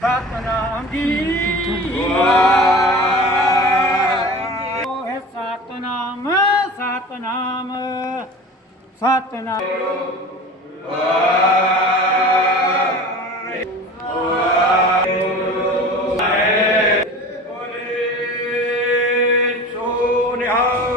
ਸਤਨਾਮ ਜੀ ਵਾਹਿਗੁਰੂ ਹੈ ਸਤਨਾਮ ਸਤਨਾਮ ਸਤਨਾਮ ਸੋ ਨਿਹਾਲ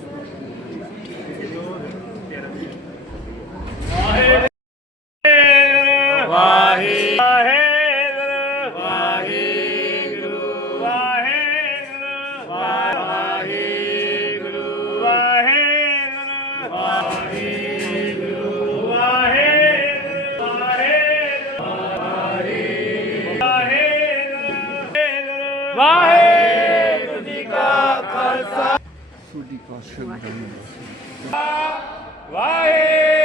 ਵਾਹਿਗੁਰੂ ਜੀ ਕਾ ਖਾਲਸਾ। ਸੁਦੀ ਪਾਸ਼ਾ ਵਾਹਿਗੁਰੂ